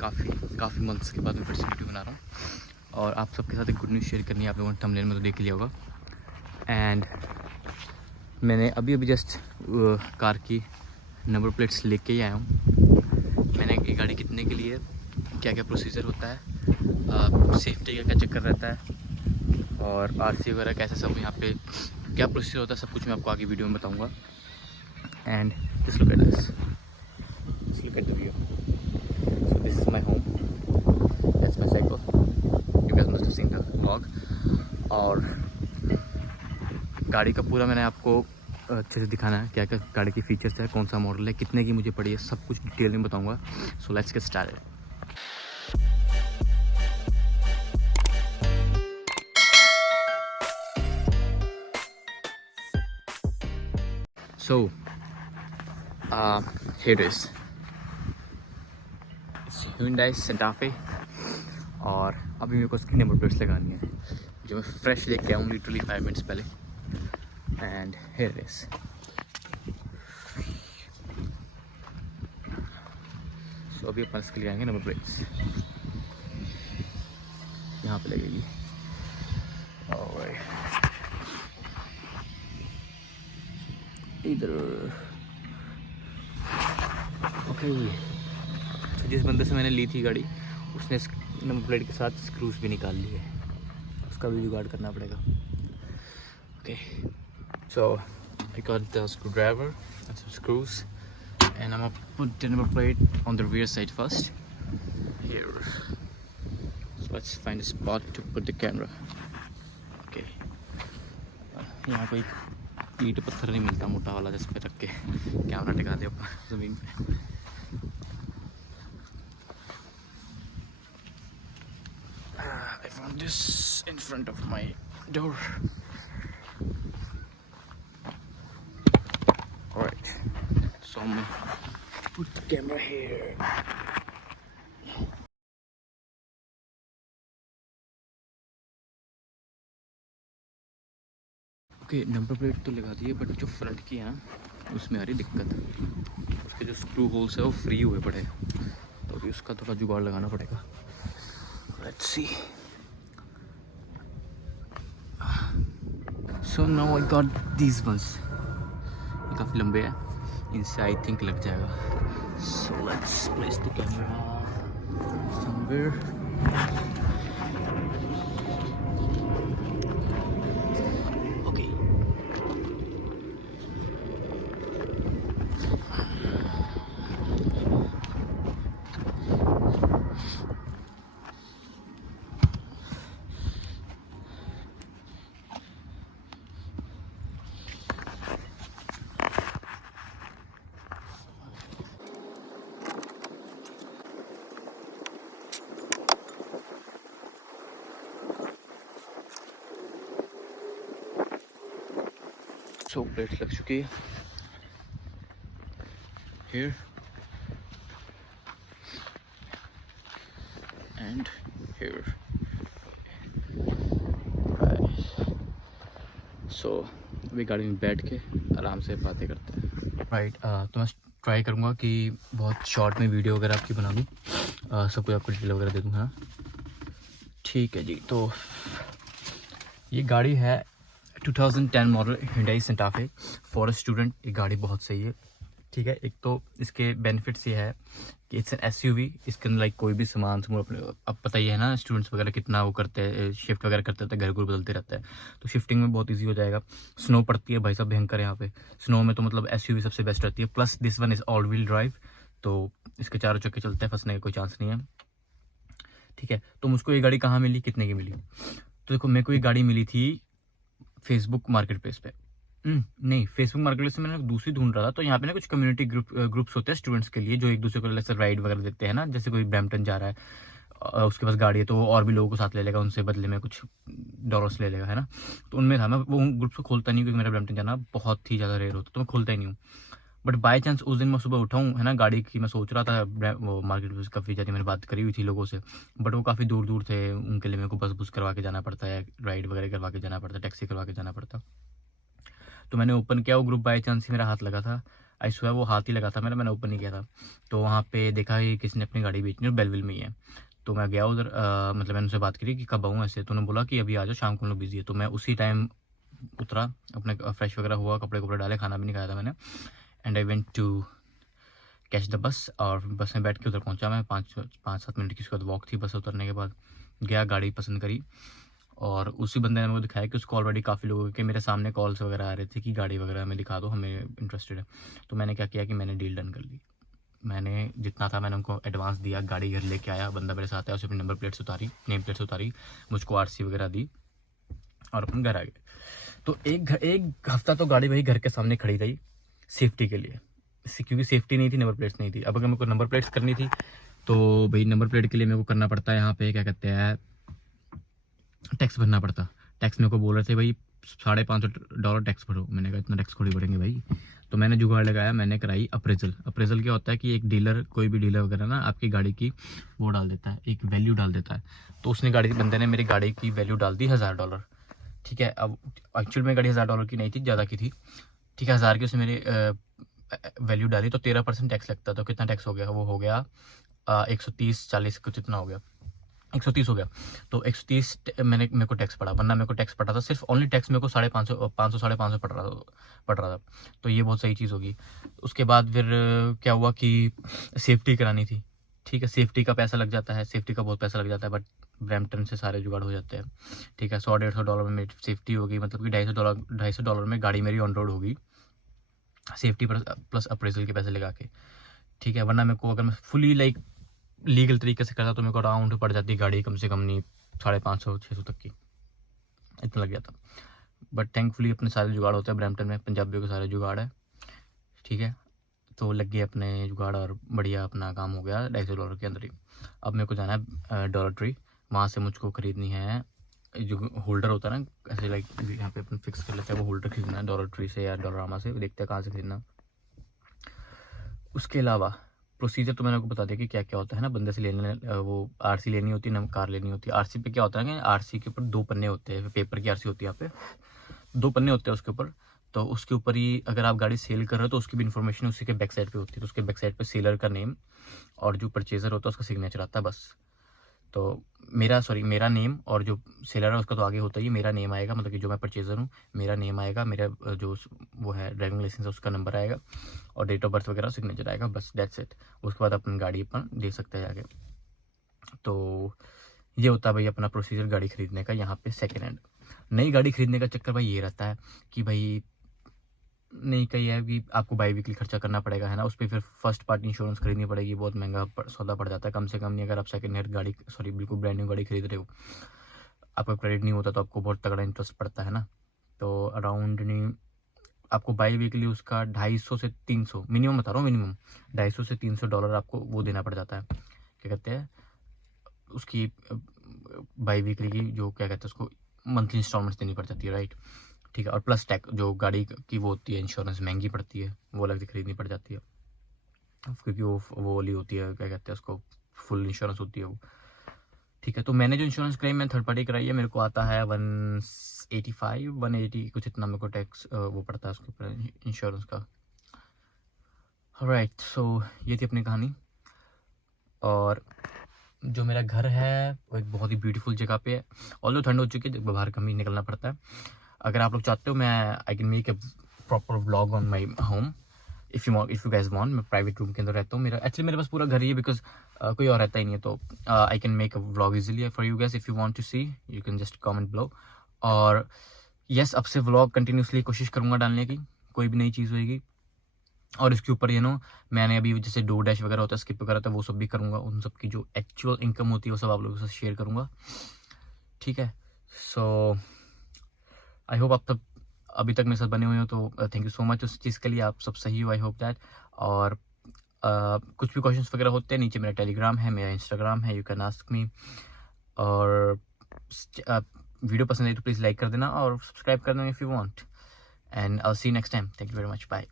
काफ़ी मंथ्स के बाद मैं फिर से वीडियो बना रहा हूँ और आप सबके साथ एक गुड न्यूज़ शेयर करनी है। आप लोगों ने थंबनेल में तो देख लिया होगा। एंड मैंने अभी जस्ट कार की नंबर प्लेट्स लेके ही आया हूँ। मैंने ये गाड़ी कितने के लिए, क्या क्या प्रोसीजर होता है, सेफ्टी का क्या चक्कर रहता है और आरसी वगैरह कैसे सब यहाँ पे क्या प्रोसीजर होता है, सब कुछ मैं आपको आगे वीडियो में बताऊँगा। And just look at this, just look at the view. So this is my home, that's my cycle, you guys must have seen the vlog. और गाड़ी का पूरा मैंने आपको अच्छे से दिखाना है, क्या क्या गाड़ी की फीचर्स है, कौन सा मॉडल है, कितने की मुझे पड़ी है, सब कुछ डिटेल में बताऊंगा। So let's get started. So here is Hyundai Santa Fe और अभी मेरे को इसकी नंबर प्लेट्स लगानी है जो मैं फ्रेश लेके आऊँ लिटरली 5 मिनट्स पहले। एंड हियर इज, सो अभी अपन इसके लिए आएंगे नंबर प्लेट्स, यहाँ पे लगेगी। और इधर ओके। तो जिस बंदे से मैंने ली थी गाड़ी, उसने नंबर प्लेट के साथ स्क्रूज भी निकाल लिए, उसका भी जुगाड़ करना पड़ेगा। Okay, so I got the screwdriver and some screws, and I'm gonna put the number plate on the rear side first. Here, so let's find a spot to put the camera. Okay, यहाँ कोई ईंट पत्थर नहीं मिलता मोटा वाला जिस पे रख के कैमरा टिका दे ऊपर ज़मीन पे। I found this in front of my door. Alright, so I'm gonna put the camera here. Okay, number plate तो लगा दी है, बट जो फ्रंट की है ना उसमें आ रही दिक्कत। उसके जो स्क्रू होल्स है वो फ्री हुए पड़े, तो अभी उसका थोड़ा जुगाड़ लगाना पड़ेगा। Let's see. So now I got these once, ये काफ़ी लंबे हैं, इनसे आई थिंक लग जाएगा। So let's place the camera somewhere. So plate लग चुकी है here and here. सो अभी गाड़ी में बैठ के आराम से बातें करते हैं। राइट, तो मैं ट्राई करूँगा कि बहुत शॉर्ट में वीडियो वगैरह आपकी बना दूँ, सब कुछ आपको डिटेल वगैरह दे दूँ, है ना। ठीक है जी, तो ये गाड़ी है 2010 model Hyundai Santa Fe for a student. ये गाड़ी बहुत सही है, ठीक है। एक तो इसके बेनिफिट्स ये है कि इट्स एन SUV, इसके अंदर लाइक कोई भी सामान अपने, अब पता ही है ना स्टूडेंट्स वगैरह कितना वो करते हैं, शिफ्ट वगैरह करते रहते हैं, घर घर बदलते रहते हैं, तो शिफ्टिंग में बहुत इजी हो जाएगा। स्नो पड़ती है भाई साहब भयंकर यहाँ पे, स्नो में तो मतलब SUV सबसे बेस्ट रहती है। Plus this one is all wheel drive, तो इसके चारों चक्के चलते हैं, फंसने का कोई चांस नहीं है, ठीक है। तो मुझको ये गाड़ी कहाँ मिली, कितने की मिली? तो देखो, मेरे को ये गाड़ी मिली थी फेसबुक मार्केट प्लेस पे, नहीं, फेसबुक मार्केट प्लेस से मैंने दूसरी ढूंढ रहा था। तो यहाँ पे ना कुछ कम्युनिटी ग्रुप्स होते हैं स्टूडेंट्स के लिए, जो एक दूसरे को जैसे राइड वगैरह देते हैं ना, जैसे कोई ब्रैम्पटन जा रहा है, उसके पास गाड़ी है तो वो और भी लोगों को साथ ले लेगा, उनसे बदले में कुछ डॉलर्स ले लेगा, है ना। तो उनमें था, मैं वो उन ग्रुप्स को खोलता नहीं, क्योंकि मेरा ब्रैम्पटन जाना बहुत ही ज़्यादा रेयर होता, तो मैं खोलता ही नहीं हूँ। बट बाई चांस उस दिन मैं सुबह उठा हूँ, है ना, गाड़ी की मैं सोच रहा था, वो मार्केट प्लेस काफ़ी ज़्यादा मैंने बात करी हुई थी लोगों से, बट वो काफ़ी दूर दूर थे, उनके लिए मेरे को बस बुस करवा के जाना पड़ता है, राइड वगैरह करवा के जाना पड़ता है, टैक्सी करवा के जाना पड़ता। तो मैंने ओपन किया वो ग्रुप, बाई चांस ही मेरा हाथ लगा था। आई स्वेयर वो हाथ ही लगा था मेरा, मैंने ओपन नहीं किया था। तो वहाँ पे देखा कि किसी ने अपनी गाड़ी बेचनी और बेलविल में ही है। तो मैं गया उधर, मतलब मैंने उनसे बात करी कि कब आऊँ ऐसे। तो उन्होंने बोला कि अभी आ जाओ, शाम को हम लोग बिजी है। तो मैं उसी टाइम उतरा, अपने फ्रेश वगैरह हुआ, कपड़े डाले, खाना भी नहीं खाया था मैंने, and I went to catch the bus. और बस में बैठ के उधर पहुंचा मैं, 5-7 मिनट की उसके बाद वॉक थी। बस उतरने के बाद गया, गाड़ी पसंद करी, और उसी बंदे ने मुझे दिखाया कि उसको ऑलरेडी काफ़ी लोगों के मेरे सामने कॉल्स वगैरह आ रहे थे कि गाड़ी वगैरह हमें दिखा दो, हमें इंटरेस्टेड है। तो मैंने क्या किया कि मैंने डील डन कर ली। मैंने जितना था मैंने उनको एडवांस दिया, गाड़ी घर लेके आया, बंदा मेरे साथ आया, उसे अपनी नंबर प्लेट्स उतारी, नेम प्लेट्स उतारी, मुझको आरसी वगैरह दी और अपने घर आ गए। तो एक हफ्ता तो गाड़ी वही घर के सामने खड़ी रही सेफ्टी के लिए, क्योंकि सेफ्टी नहीं थी, नंबर प्लेट्स नहीं थी। अब अगर मेरे को नंबर प्लेट्स करनी थी तो भाई नंबर प्लेट के लिए मेरे को करना पड़ता है यहाँ पे, क्या कहते हैं, टैक्स भरना पड़ता। टैक्स मेरे को बोल रहे थे भाई $550 टैक्स भरो। मैंने कहा इतना टैक्स थोड़ी भरेंगे भाई। तो मैंने जुगाड़ लगाया, मैंने कराई अप्रेजल। अप्रेजल क्या होता है कि एक डीलर, कोई भी डीलर वगैरह ना आपकी गाड़ी की वो डाल देता है, एक वैल्यू डाल देता है। तो उसने बंदे ने मेरी गाड़ी की वैल्यू डाल दी $1000। ठीक है, अब एक्चुअल में गाड़ी $1000 की नहीं थी, ज़्यादा की थी। ठीक है, 1000 की उसने मेरी वैल्यू डाली। तो 13% टैक्स लगता है। तो कितना टैक्स हो गया, वो हो गया 130-40 कुछ इतना हो गया, 130 हो गया। तो 130 मेरे को टैक्स पड़ा, वरना मेरे को टैक्स पड़ा था सिर्फ ओनली टैक्स मेरे को 550 पड़ रहा था। तो ये बहुत सही चीज़ होगी। उसके बाद फिर क्या हुआ कि सेफ्टी करानी थी। ठीक है, सेफ्टी का पैसा लग जाता है, सेफ्टी का बहुत पैसा लग जाता है, बट ब्रैम्पटन से सारे जुगाड़ हो जाते हैं। ठीक है, $100-150 में मेरी सेफ्टी होगी, मतलब कि $250 में गाड़ी मेरी ऑन रोड होगी, सेफ्टी प्लस अप्रेजल के पैसे लगा के। ठीक है, वरना मेरे को अगर मैं फुली लाइक लीगल तरीके से करता तो मेरे को अराउंड पड़ जाती गाड़ी कम से कम नहीं 550-600 तक की, इतना लग जाता। बट थैंकफुली अपने सारे जुगाड़ होते हैं ब्रैम्पटन में, पंजाबियों के सारे जुगाड़ है। ठीक है, तो लग गए अपने जुगाड़ और बढ़िया अपना काम हो गया $250 के अंदर ही। अब मेरे को जाना है डॉलर ट्री, वहाँ से मुझको ख़रीदनी है जो होल्डर होता है ना, ऐसे लाइक यहाँ पे अपन फिक्स कर लेते हैं, वो होल्डर खरीदना है डॉलर ट्री से या डॉलरामा से, देखते हैं कहाँ से खरीदना। उसके अलावा प्रोसीजर तो मैंने आपको बता दिया कि क्या क्या होता है ना, बंदे से लेने, वो आरसी लेनी होती है ना, कार लेनी होती है। आरसी पे क्या होता है कि आरसी के ऊपर 2 पन्ने होते हैं, पेपर की आरसी होती है, यहाँ पे 2 पन्ने होते हैं उसके ऊपर। तो उसके ऊपर ही अगर आप गाड़ी सेल कर रहे हो तो उसकी भी इन्फॉर्मेशन उसी के बैक साइड पे होती है। तो उसके बैक साइड पे सेलर का नेम और जो परचेजर होता है उसका सिग्नेचर आता है बस। तो मेरा नेम और जो सेलर है उसका तो आगे होता ही, मेरा नेम आएगा, मतलब कि जो मैं परचेज़र हूँ मेरा नेम आएगा, मेरा जो वो है ड्राइविंग लाइसेंस है उसका नंबर आएगा, और डेट ऑफ बर्थ वगैरह सिग्नेचर आएगा, बस दैट्स इट। उसके बाद अपन गाड़ी अपन दे सकते हैं आगे। तो ये होता है भाई अपना प्रोसीजर गाड़ी खरीदने का यहाँ पे सेकेंड हैंड। नई गाड़ी खरीदने का चक्कर भाई ये रहता है कि भाई नहीं, कही है कि आपको बाई वीकली खर्चा करना पड़ेगा, है ना। उस पर फिर फर्स्ट पार्टी इंश्योरेंस खरीदनी पड़ेगी, बहुत महंगा सौदा पड़ जाता है। कम से कम नहीं, अगर आप सेकंड हैंड गाड़ी, सॉरी बिल्कुल ब्रांड न्यू गाड़ी खरीद रहे हो, आपका क्रेडिट नहीं होता तो आपको बहुत तगड़ा इंटरेस्ट पड़ता है ना। तो अराउंड नहीं, आपको बाई वीकली उसका 250 से 300 मिनिमम बता रहा हूँ, मिनिमम $250 से $300 आपको वो देना पड़ जाता है, क्या कहते हैं उसकी बाई वीकली की, जो क्या कहते हैं उसको मंथली इंस्टॉलमेंट्स देनी पड़ जाती है, राइट। ठीक है, और प्लस टैक्स जो गाड़ी की वो होती है, इंश्योरेंस महंगी पड़ती है, वो अलग से खरीदनी पड़ जाती है, क्योंकि वो वाली होती है, क्या कहते हैं उसको, फुल इंश्योरेंस होती है वो। ठीक है, तो मैंने जो इंश्योरेंस कराई, मैंने थर्ड पार्टी कराई है, मेरे को आता है 180 कुछ इतना मेरे को टैक्स वो पड़ता है उसके ऊपर इंश्योरेंस का। राइट, सो ये थी अपनी कहानी। और जो मेरा घर है वो एक बहुत ही ब्यूटीफुल जगह पे है, ऑल्दो ठंड हो चुकी है, बाहर कम ही निकलना पड़ता है। अगर आप लोग चाहते हो, मैं आई can make a proper vlog on my home, if you guys want. मैं प्राइवेट रूम के अंदर रहता हूँ, मेरे पास पूरा घर ही है, बिकॉज कोई और रहता ही नहीं है। तो I can make a vlog easily for you guys, if you want to see you can just comment below. और यस, अब से व्लॉग कंटिन्यूसली कोशिश करूँगा डालने की, कोई भी नई चीज़ होगी। और इसके ऊपर मैंने अभी जैसे डो डैश वगैरह होता है, स्किप वगैरह था, वो सब भी करूँगा। उन सब की जो एक्चुअल इनकम होती है वो सब आप लोगों के साथ शेयर करूँगा। ठीक है, सो आई होप आप सब अभी तक मेरे साथ बने हुए हो, तो थैंक यू सो मच उस चीज़ के लिए। आप सब सही हो, आई होप दैट। और कुछ भी क्वेश्चंस वगैरह होते हैं, नीचे मेरा टेलीग्राम है, मेरा इंस्टाग्राम है, यू कैन आस्क मी। और वीडियो पसंद है तो प्लीज़ लाइक कर देना और सब्सक्राइब कर देना if you want. And I will see you next time. Thank you very much, bye.